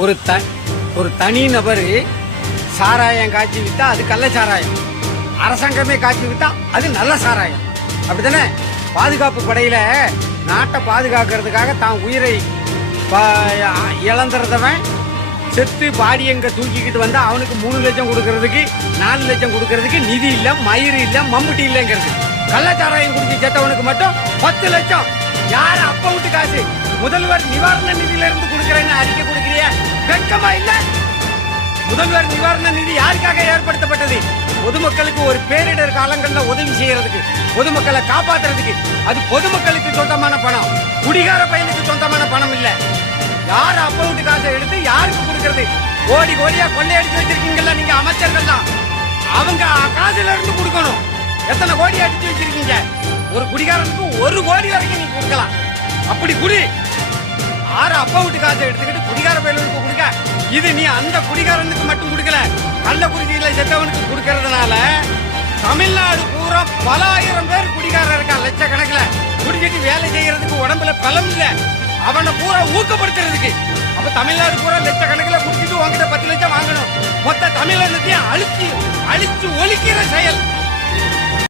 ஒரு ஒரு தனி நபர் சாராயம் காய்ச்சி வித்தா அது கள்ள சாராயம், அரசாங்கமே காய்ச்சி வித்தா அது நல்ல சாராயம். அப்படித்தானே? பாதுகாப்பு படையில நாட்டை பாதுகாக்கிறதுக்காக தான் உயிரை இழந்துறதவன் செத்து பாடி எங்க தூக்கிக்கிட்டு வந்தா அவனுக்கு 3 லட்சம் கொடுக்கறதுக்கு 4 லட்சம் கொடுக்கறதுக்கு நிதி இல்ல, மயிறு இல்ல, மம்முட்டி இல்லைங்கிறது. கள்ளச்சாராயம் குடிச்சு செத்தவனுக்கு மட்டும் 10 லட்சம். யார் அப்ப விட்டு காசு? முதல்வர் நிவாரண நிதியில இருந்து கொடுக்கறேன்னு அறிக்கை கொடுக்கிறிய, வெட்கமா இல்ல? முதல்வர் நிவாரண நிதி யாருக்காக ஏற்படுத்தப்பட்டது? பொதுமக்களுக்கு ஒரு பேரிடர் காலங்கள்ல உதவி செய்யறதுக்கு, பொதுமக்களை காப்பாத்துறதுக்கு. அது பொதுமக்களுக்கு சொந்தமான பணம், குடிகார பையனுக்கு சொந்தமான பணம் இல்ல. யார் அப்ப விட்டு காசை எடுத்து யாருக்கு கொடுக்கறது? கோடி கோடியா கொள்ளையடிச்சு வச்சிருக்கீங்கல்ல நீங்க அமைச்சர்கள் தான், அவங்க காசுல இருந்து கொடுக்கணும். எத்தனை கோடி அடிச்சு வச்சிருக்கீங்க? ஒரு குடிகாரனுக்கு 1 கோடி வரைக்கும் நீங்க கொடுக்கலாம். அப்படி குடி. ஆறு அப்பா வீட்டு காசை எடுத்துக்கிட்டு குடிகார பயலுக்கு கொடுக்க, இது நீ அந்த குடிகாரனுக்கு மட்டும் கொடுக்கல, கள்ளக்குறிச்சியில செத்தவனுக்கு கொடுக்கறதுனால தமிழ்நாடு பூரா பல ஆயிரம் பேர் குடிகாரர் இருக்கா, லட்சக்கணக்கில். குடிச்சிட்டு வேலை செய்யறதுக்கு உடம்புல பலம் இல்ல, அவனை பூரா ஊக்கப்படுத்துறதுக்கு. அப்ப தமிழ்நாடு பூரா லட்சக்கணக்கில் குடிச்சிட்டு உங்ககிட்ட 10 லட்சம் வாங்கணும். மொத்த தமிழகத்தையும் அழிச்சு ஒழிக்கிற செயல்